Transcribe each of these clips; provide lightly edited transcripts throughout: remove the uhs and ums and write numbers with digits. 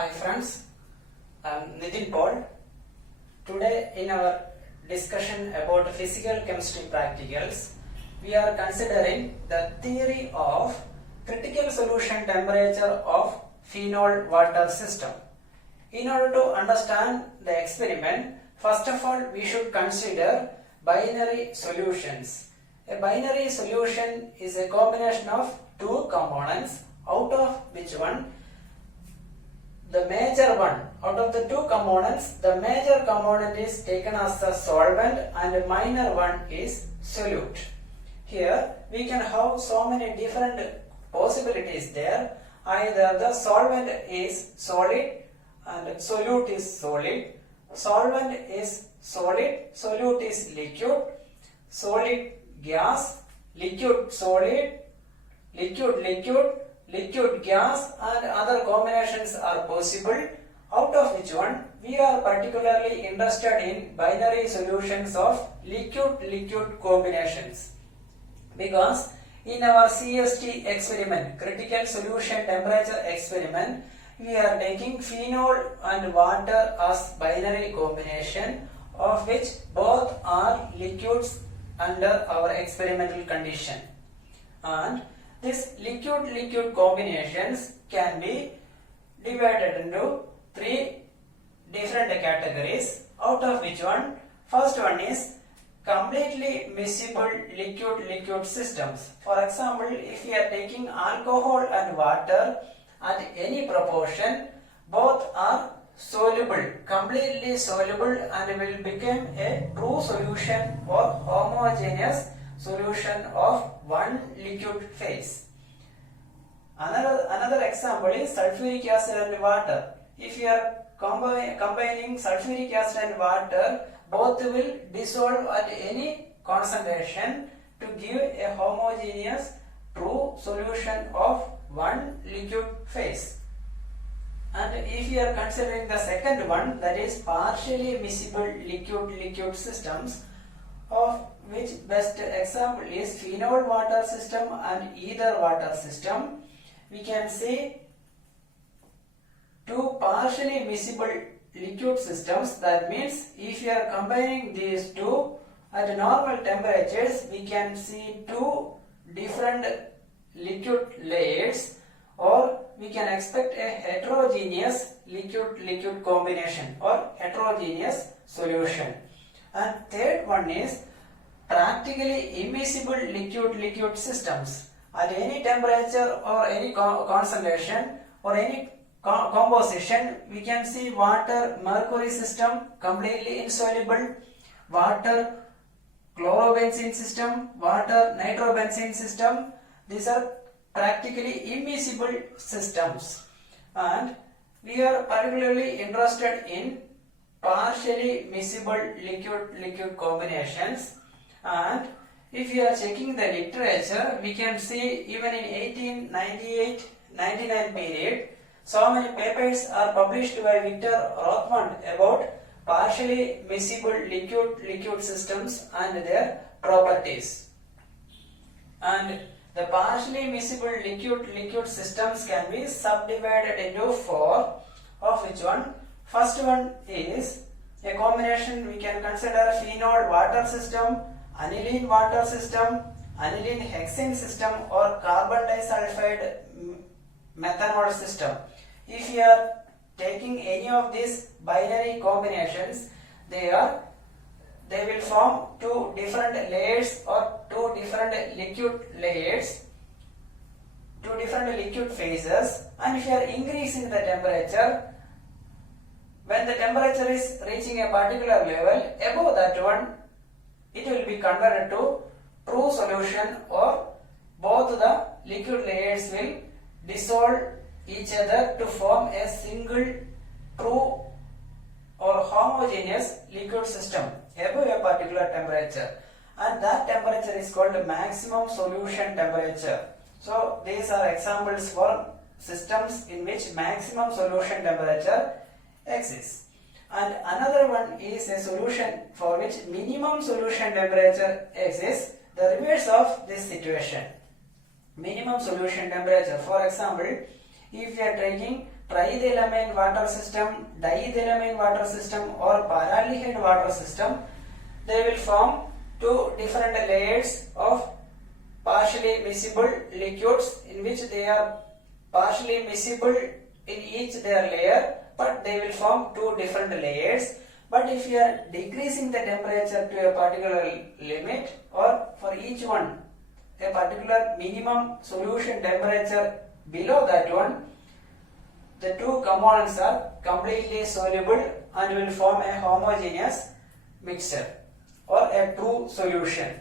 Hi friends, I am Nitin Paul. Today in our discussion about physical chemistry practicals, we are considering the theory of critical solution temperature of phenol water system. In order to understand the experiment, first of all we should consider binary solutions. A binary solution is a combination of two components, out of which one the major one, out of the two components, the major component is taken as a solvent and the minor one is solute. Here we can have so many different possibilities there. Either the solvent is solid and solute is solid, solvent is solid, solute is liquid, solid gas, liquid solid, liquid liquid gas, and other combinations are possible, out of which one we are particularly interested in binary solutions of liquid combinations, because in our CST experiment, critical solution temperature experiment, we are taking phenol and water as binary combination, of which both are liquids under our experimental condition. And these liquid combinations can be divided into three different categories, out of which one first one is completely miscible liquid systems. For example, if we are taking alcohol and water at any proportion, both are soluble, completely soluble, and will become a true solution or homogeneous solution of one liquid phase. Another example is sulfuric acid and water. If you are combining sulfuric acid and water, both will dissolve at any concentration to give a homogeneous true solution of one liquid phase. And if you are considering the second one, that is partially miscible liquid systems, of which best example is phenol water system and ether water system, we can see two partially miscible liquid systems. That means if you are combining these two at normal temperatures, we can see two different liquid layers, or we can expect a heterogeneous liquid combination or heterogeneous solution. And third one is practically immiscible liquid systems. At any temperature or any concentration or any composition, we can see water mercury system completely insoluble, water chlorobenzene system, water nitrobenzene system. These are practically immiscible systems, and we are particularly interested in partially miscible liquid combinations. And if you are checking the literature, we can see even in 1898-99 period, so many papers are published by Victor Rothman about partially miscible liquid systems and their properties. And the partially miscible liquid systems can be subdivided into four, of which one first one is a combination. We can consider phenol water system, aniline water system, aniline hexane system, or carbon disulfide methanol system. If you are taking any of these binary combinations, they will form two different layers or two different liquid layers, two different liquid phases. And if you are increasing the temperature, when the temperature is reaching a particular level, above that one, it will be converted to true solution, or both the liquid layers will dissolve each other to form a single true or homogeneous liquid system above a particular temperature, and that temperature is called maximum solution temperature. So these are examples for systems in which maximum solution temperature exists. And another one is a solution for which minimum solution temperature exists, the reverse of this situation. Minimum solution temperature, for example, if we are taking triethylamine water system, diethylamine water system or paraldehyde water system, they will form two different layers of partially miscible liquids in which they are partially miscible in each their layer, but they will form two different layers. But if you are decreasing the temperature to a particular limit, or for each one a particular minimum solution temperature below that one, the two components are completely soluble and will form a homogeneous mixture or a true solution.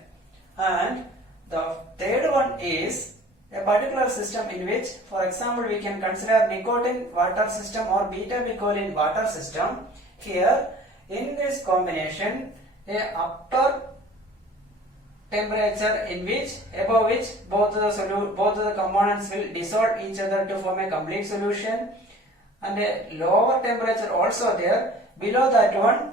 And the third one is a particular system in which, for example, we can consider nicotine water system or beta-bicholine water system. Here, in this combination, a upper temperature in which, above which both the components will dissolve each other to form a complete solution, and a lower temperature also there. Below that one,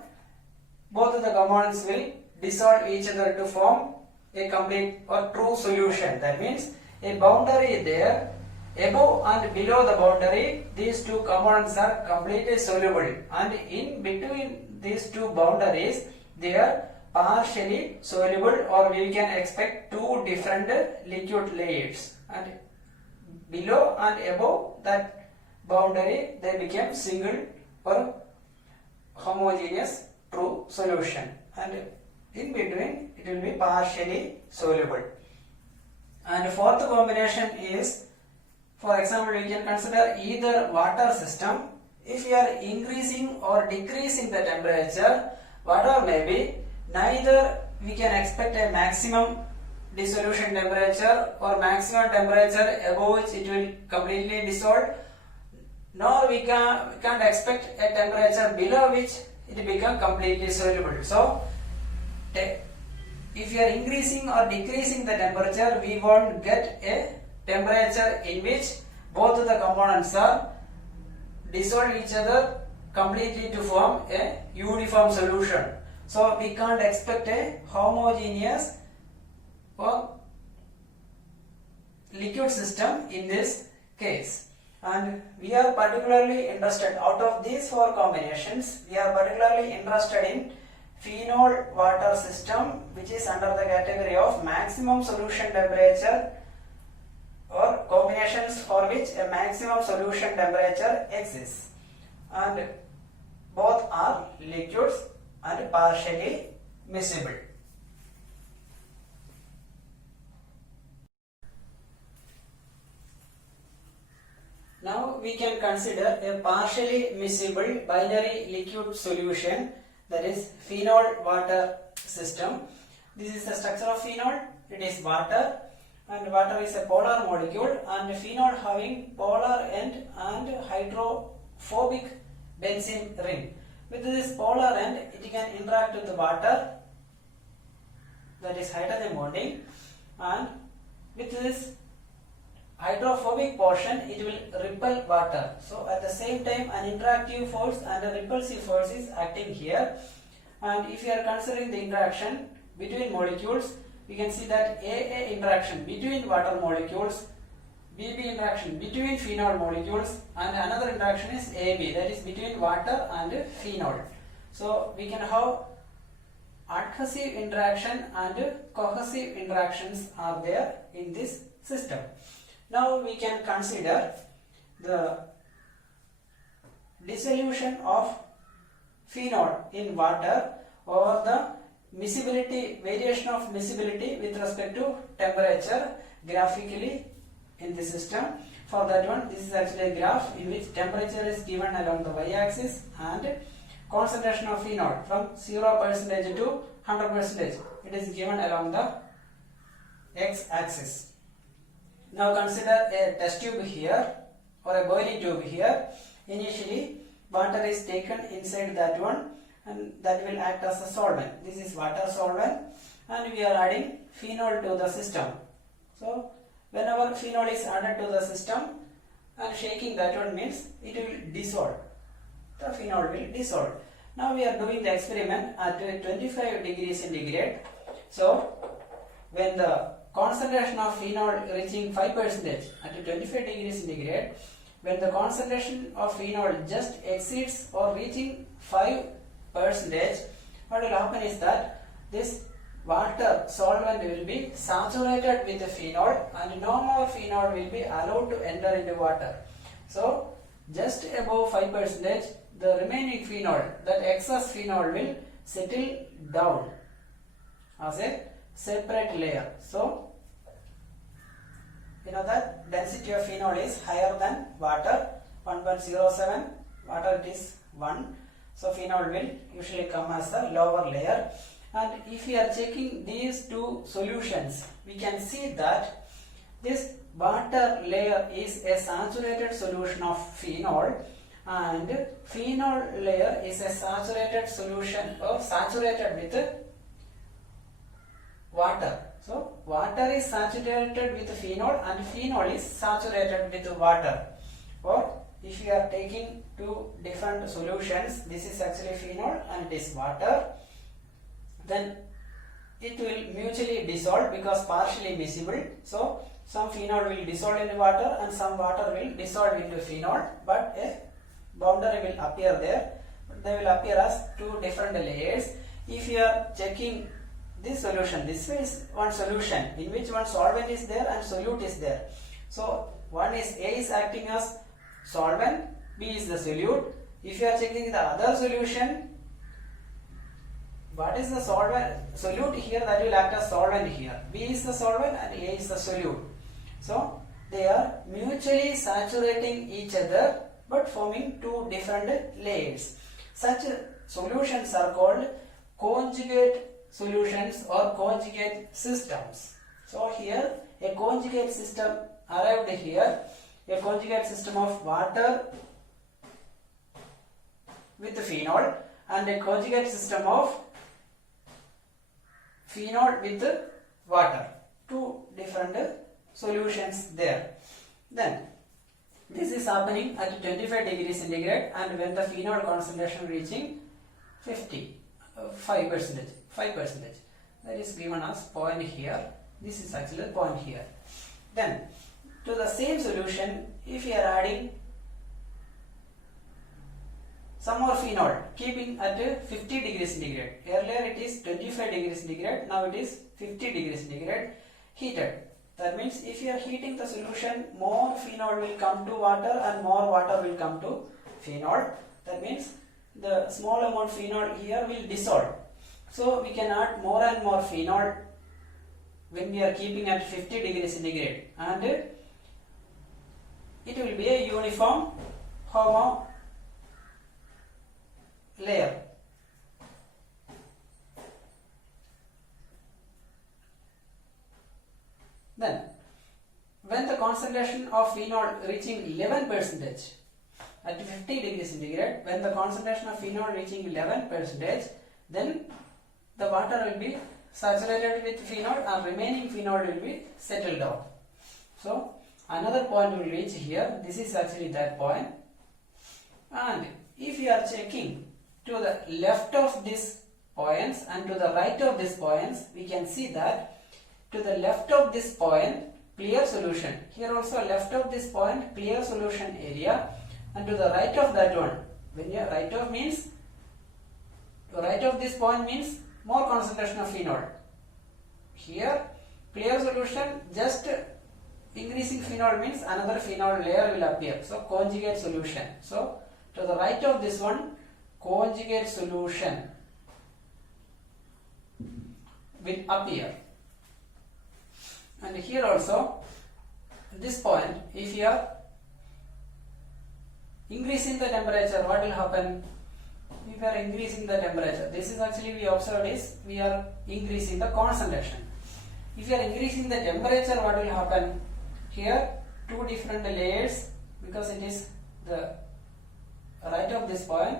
both of the components will dissolve each other to form a complete or true solution. That means a boundary there, above and below the boundary, these two components are completely soluble, and in between these two boundaries they are partially soluble, or we can expect two different liquid layers, and below and above that boundary they became single or homogeneous true solution, and in between it will be partially soluble. And fourth combination is, for example, we can consider either water system. If we are increasing or decreasing the temperature, whatever may be, neither we can expect a maximum dissolution temperature or maximum temperature above which it will completely dissolve, nor we can't expect a temperature below which it become completely soluble. So if you are increasing or decreasing the temperature, we won't get a temperature in which both the components are dissolve each other completely to form a uniform solution. So we can't expect a homogeneous or liquid system in this case. And we are particularly interested, out of these four combinations, we are particularly interested in phenol water system, which is under the category of maximum solution temperature, or combinations for which a maximum solution temperature exists, and both are liquids and partially miscible. Now we can consider a partially miscible binary liquid solution, that is phenol water system. This is the structure of phenol. It is water, and water is a polar molecule, and phenol having polar end and hydrophobic benzene ring. With this polar end, it can interact with the water, that is hydrogen bonding, and with this hydrophobic portion it will repel water. So at the same time an interactive force and a repulsive force is acting here, and if you are considering the interaction between molecules, we can see that AA interaction between water molecules, BB interaction between phenol molecules, and another interaction is AB, that is between water and phenol. So we can have adhesive interaction and cohesive interactions are there in this system. Now we can consider the dissolution of phenol in water, or the miscibility, variation of miscibility with respect to temperature graphically in the system. For that one, this is actually a graph in which temperature is given along the y-axis and concentration of phenol from 0% to 100%, it is given along the x-axis. Now consider a test tube here, or a boiling tube here. Initially water is taken inside that one, and that will act as a solvent. This is water solvent, and we are adding phenol to the system. So whenever phenol is added to the system and shaking that one means it will dissolve. The phenol will dissolve. Now we are doing the experiment at 25 degrees centigrade. So when the concentration of phenol reaching 5% at 25 degrees centigrade, when the concentration of phenol just exceeds or reaching 5%, what will happen is that this water solvent will be saturated with the phenol and no more phenol will be allowed to enter into water. So just above 5%, the remaining phenol, that excess phenol will settle down as a separate layer. So you know that density of phenol is higher than water, 1.07, water it is 1. So phenol will usually come as the lower layer. And if we are checking these two solutions, we can see that this water layer is a saturated solution of phenol and phenol layer is a saturated solution or saturated with water. So water is saturated with phenol and phenol is saturated with water. Or if you are taking two different solutions, this is actually phenol and it is water, then it will mutually dissolve because partially miscible. So some phenol will dissolve into water and some water will dissolve into phenol, but a boundary will appear there. They will appear as two different layers. If you are checking this solution, this is one solution in which one solvent is there and solute is there. So one is A is acting as solvent, B is the solute. If you are checking the other solution, what is the solvent? Solute here, that will act as solvent here. B is the solvent and A is the solute. So they are mutually saturating each other but forming two different layers. Such solutions are called conjugate solutions or conjugate systems. So here a conjugate system arrived here, a conjugate system of water with phenol and a conjugate system of phenol with water. Two different solutions there. Then this is happening at 25 degrees centigrade and when the phenol concentration reaching 5%. That is given as point here. This is actually the point here. Then to the same solution, if you are adding some more phenol, keeping at 50 degrees centigrade. Earlier it is 25 degrees centigrade, now it is 50 degrees centigrade heated. That means if you are heating the solution, more phenol will come to water and more water will come to phenol. That means the small amount phenol here will dissolve. So we can add more and more phenol when we are keeping at 50 degrees centigrade and it will be a uniform homo layer. Then when the concentration of phenol reaching 11% at 50 degrees centigrade, when the concentration of phenol reaching 11%, then the water will be saturated with phenol and remaining phenol will be settled down. So another point will reach here. This is actually that point. And if you are checking to the left of these points and to the right of these points, we can see that to the left of this point, clear solution. Here also left of this point, clear solution area, and to the right of that one, when you are right of means, to right of this point means more concentration of phenol. Here clear solution, just increasing phenol means another phenol layer will appear. So conjugate solution. So to the right of this one, conjugate solution will appear. And here also, this point, if you are increasing the temperature, what will happen? If you are increasing the temperature, this is actually we observed is we are increasing the concentration. If you are increasing the temperature, what will happen? Here two different layers, because it is the right of this point.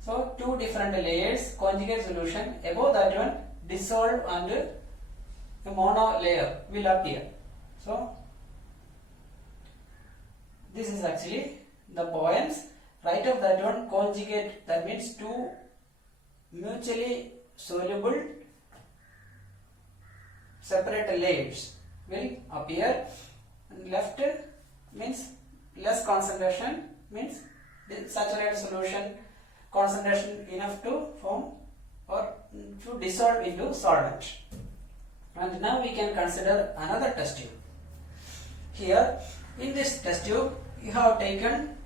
So two different layers, conjugate solution. Above that one, dissolve and a mono layer will appear. So this is actually the points. Right of that one, conjugate, that means two mutually soluble separate layers will appear. And left means less concentration means the saturated solution concentration enough to form or to dissolve into solvent. And now we can consider another test tube. Here in this test tube you have taken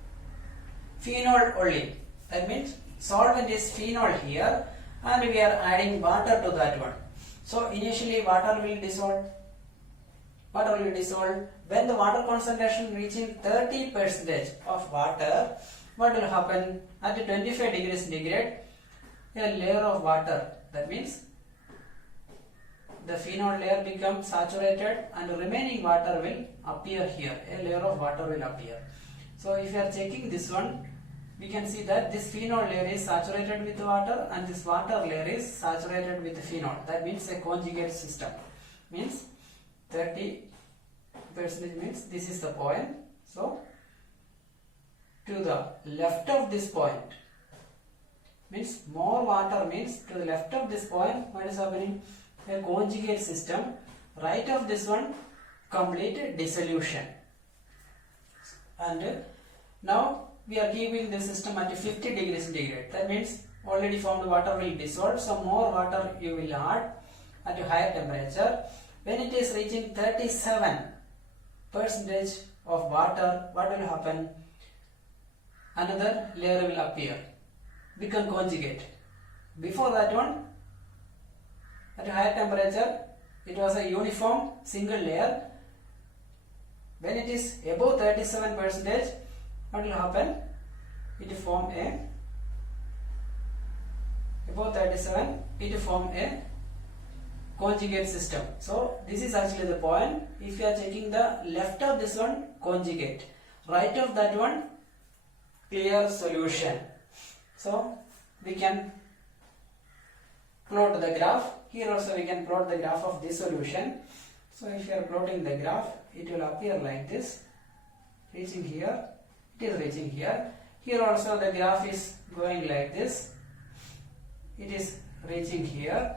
phenol only. That means solvent is phenol here and we are adding water to that one. So initially water will dissolve. Water will dissolve. When the water concentration reaching 30% of water, what will happen? At 25 degrees centigrade, a layer of water, that means the phenol layer becomes saturated and the remaining water will appear here. A layer of water will appear. So if you are checking this one, we can see that this phenol layer is saturated with water and this water layer is saturated with phenol. That means a conjugate system. Means 30% means this is the point. So to the left of this point means more water means to the left of this point what is happening? A conjugate system. Right of this one complete dissolution. And now we are keeping the system at 50 degrees centigrade. That means already formed water will dissolve. So more water you will add at a higher temperature. When it is reaching 37% of water, what will happen? Another layer will appear, become conjugate. Before that one, at a higher temperature, it was a uniform single layer. When it is above 37%, what will happen? It will form a above 37. It will form a conjugate system. So this is actually the point. If you are checking the left of this one, conjugate. Right of that one, clear solution. So we can plot the graph. Here also we can plot the graph of this solution. So if you are plotting the graph, it will appear like this. Reaching here, it is reaching here. Here also the graph is going like this. It is reaching here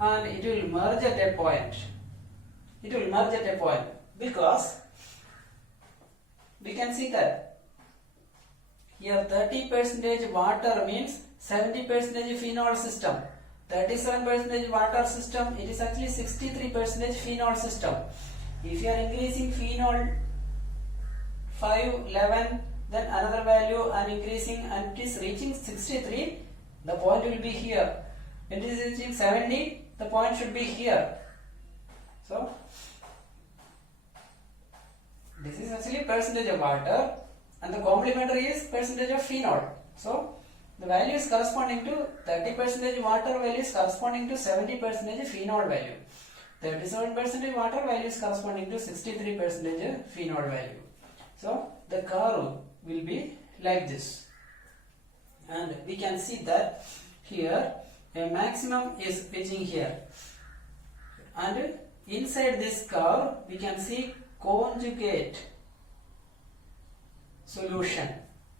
and it will merge at a point. It will merge at a point because we can see that here 30% water means 70% phenol system. 37% water system, it is actually 63% phenol system. If you are increasing phenol 5, 11, then another value and increasing and it is reaching 63, the point will be here. When it is reaching 70, the point should be here. So this is actually percentage of water and the complementary is percentage of phenol. So the value is corresponding to 30% water value is corresponding to 70% phenol value. 37% water value is corresponding to 63% phenol value. So the curve will be like this. And we can see that here a maximum is reaching here. And inside this curve we can see conjugate solution.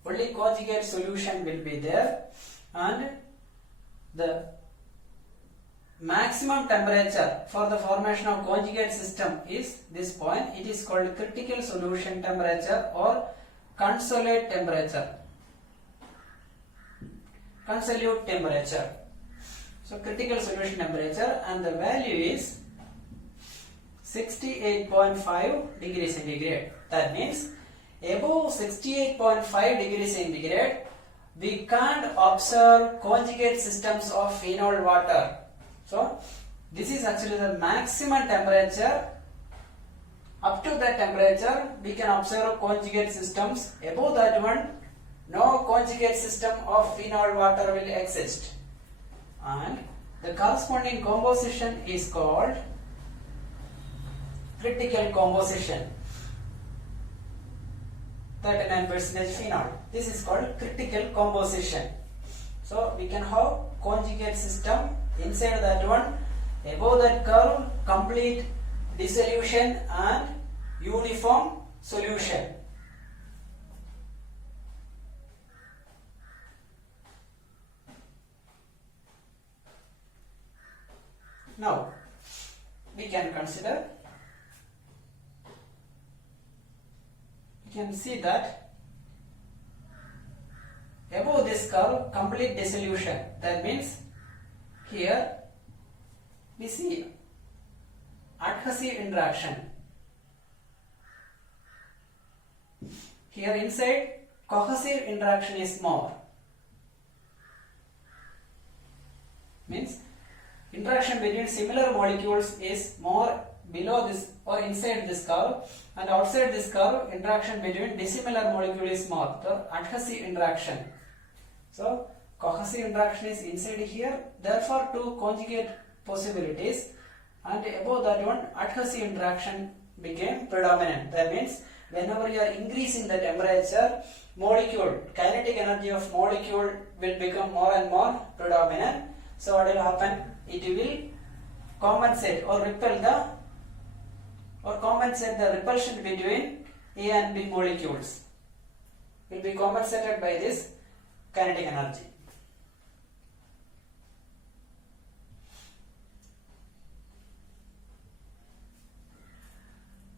Only conjugate solution will be there and the maximum temperature for the formation of conjugate system is this point. It is called critical solution temperature or consolidate temperature. Consolidate temperature. So critical solution temperature and the value is 68.5 degrees centigrade. That means above 68.5 degrees centigrade, we can't observe conjugate systems of phenol water. So this is actually the maximum temperature. Up to that temperature, we can observe conjugate systems. Above that one, no conjugate system of phenol water will exist. And the corresponding composition is called critical composition. 39% phenol. This is called critical composition. So we can have conjugate system. Inside that one, above that curve, complete dissolution and uniform solution. Now we can consider can see that above this curve complete dissolution. That means here we see adhesive interaction. Here inside cohesive interaction is more. Means interaction between similar molecules is more below this or inside this curve, and outside this curve interaction between dissimilar molecule is more, the adhesive interaction. So cohesive interaction is inside here, therefore two conjugate possibilities, and above that one adhesive interaction became predominant. That means whenever you are increasing the temperature, molecule, kinetic energy of molecule will become more and more predominant. So what will happen? It will compensate or repel the repulsion between A and B molecules. Will be compensated by this kinetic energy.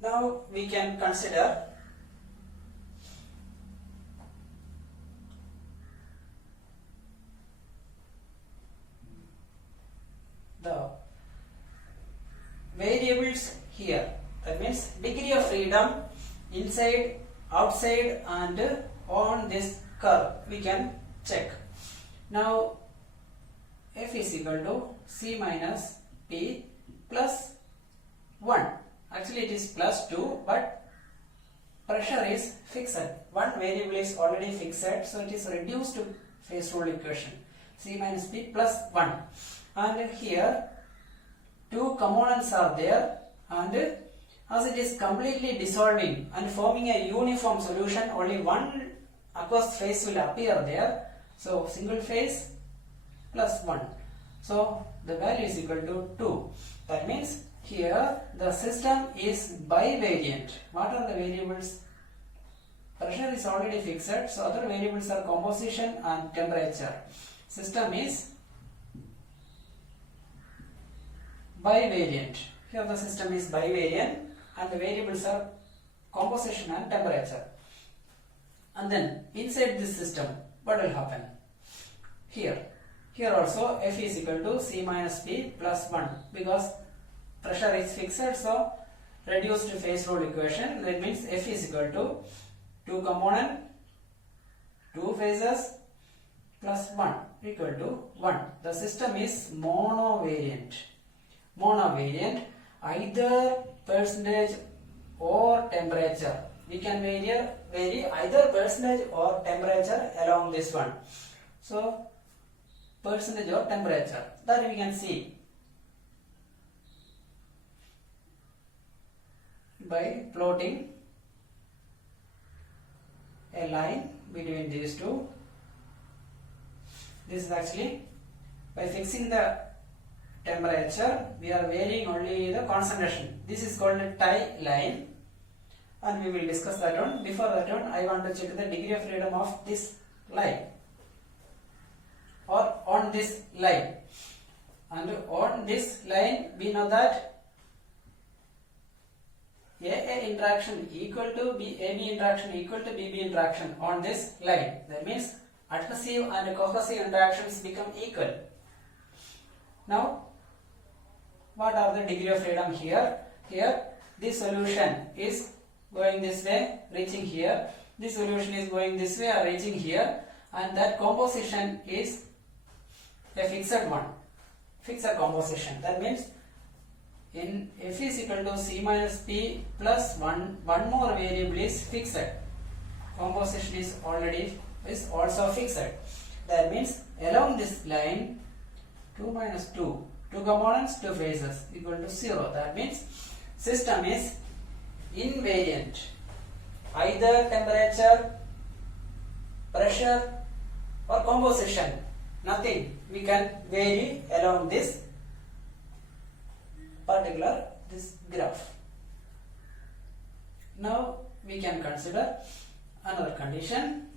Now we can consider the variables here. That means degree of freedom inside, outside, and on this curve we can check. Now F is equal to C minus P plus 1. Actually it is plus 2, but pressure is fixed. One variable is already fixed, so it is reduced to phase rule equation. C minus P plus 1. And here two components are there, and as it is completely dissolving and forming a uniform solution, only one aqueous phase will appear there. So single phase plus 1. So the value is equal to 2. That means here the system is bivariant. What are the variables? Pressure is already fixed, so other variables are composition and temperature. System is bivariant. Here the system is bivariant and the variables are composition and temperature. And then inside this system, what will happen? Here also F is equal to C minus P plus 1, because pressure is fixed, so reduced phase rule equation. That means F is equal to 2 component, 2 phases plus 1 equal to 1. The system is monovariant. Monovariant, either percentage or temperature. We can vary either percentage or temperature along this one. So percentage or temperature, that we can see by plotting a line between these two. This is actually by fixing the temperature, we are varying only the concentration. This is called a tie line, and we will discuss that one. Before that one, I want to check the degree of freedom of this line or on this line. And on this line, we know that AA interaction equal to AB interaction equal to BB interaction on this line. That means adhesive and cohesive interactions become equal. Now, what are the degree of freedom here? Here, this solution is going this way, reaching here. This solution is going this way or reaching here, and that composition is a fixed one, fixed composition. That means in F is equal to C minus P plus 1, one more variable is fixed. Composition is also fixed. That means along this line, 2 minus 2, 2 components, 2 phases equal to 0. That means system is invariant. Either temperature, pressure or composition, nothing. We can vary along this particular graph. Now we can consider another condition.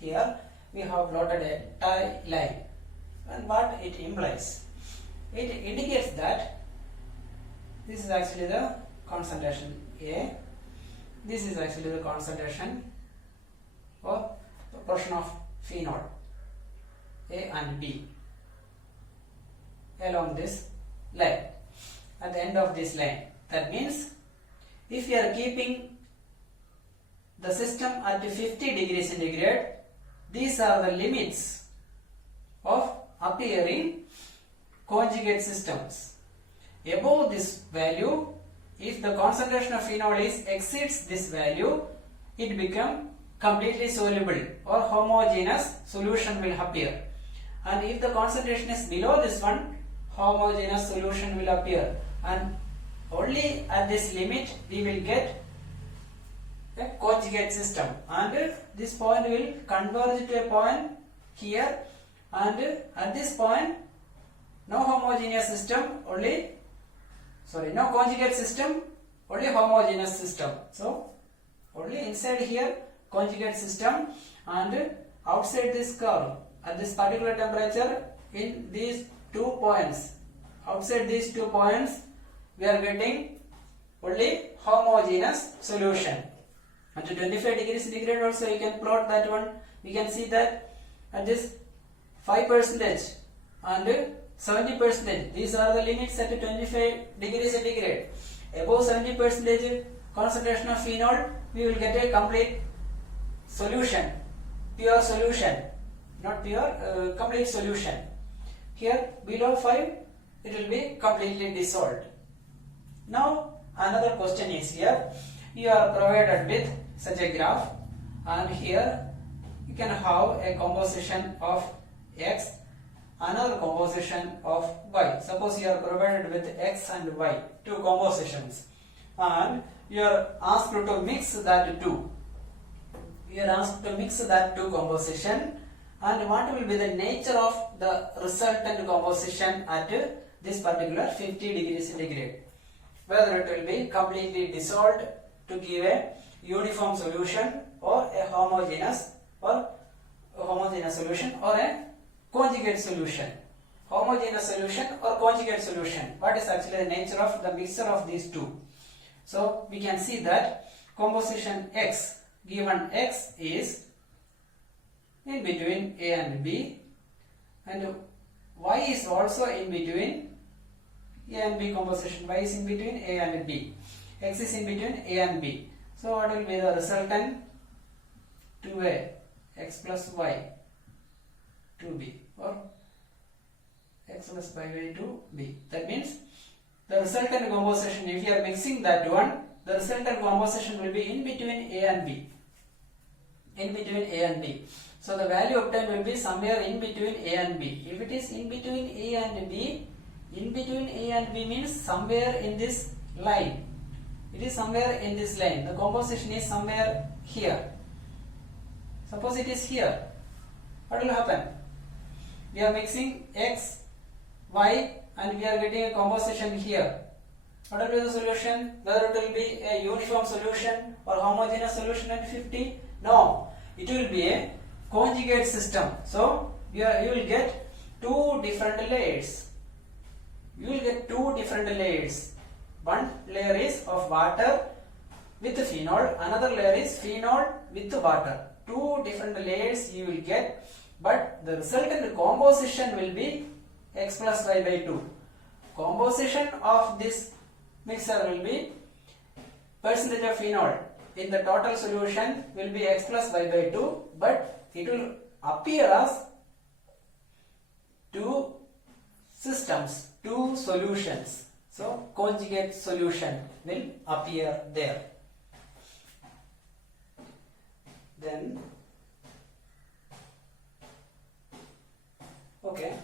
Here we have plotted a tie line, and what it implies? It indicates that this is actually the concentration A, This is actually the concentration or proportion of phenol A and B along this line at the end of this line. That means if you are keeping the system at 50 degrees centigrade, these are the limits of appearing conjugate systems. Above this value, if the concentration of phenol exceeds this value, it becomes completely soluble or homogeneous solution will appear. And if the concentration is below this one, homogeneous solution will appear. And only at this limit we will get a conjugate system. And this point will converge to a point here. And at this point, no homogeneous system, no conjugate system, only homogeneous system. So only inside here conjugate system, and outside this curve at this particular temperature in these 2 points, outside these 2 points we are getting only homogeneous solution. And to 25 degrees centigrade also you can plot that one. We can see that at this 5% and 70%, these are the limits at 25 degrees centigrade. Above 70% concentration of phenol, we will get a complete solution, pure solution, not pure, complete solution. Here below 5, it will be completely dissolved. Now another question is here. You are provided with such a graph, and here you can have a composition of X, another composition of Y. Suppose you are provided with X and Y, 2 compositions, and you are asked to mix that 2. You are asked to mix that 2 composition, and what will be the nature of the resultant composition at this particular 50 degrees centigrade. Whether it will be completely dissolved to give a uniform solution, or a homogeneous solution, or a conjugate solution. Homogeneous solution or conjugate solution. What is actually the nature of the mixture of these 2? So we can see that composition X, given X is in between A and B, and Y is also in between A and B composition. Y is in between A and B. X is in between A and B. So what will be the resultant? 2A, X plus Y, 2B, or X plus Y 2B. That means the resultant composition, if you are mixing that one, the resultant composition will be in between A and B. In between A and B. So the value obtained will be somewhere in between A and B. If it is in between A and B, in between A and B means somewhere in this line. It is somewhere in this line. The composition is somewhere here. Suppose it is here. What will happen? We are mixing X, Y, and we are getting a composition here. What will be the solution? Whether it will be a uniform solution or homogeneous solution at 50? No. It will be a conjugate system. So you will get 2 different layers. You will get 2 different layers. One layer is of water with phenol, another layer is phenol with water. 2 different layers you will get, but the resultant composition will be X plus Y by 2. Composition of this mixture will be percentage of phenol in the total solution will be X plus Y by 2, but it will appear as 2 systems, 2 solutions. So conjugate solution will appear there. Then okay.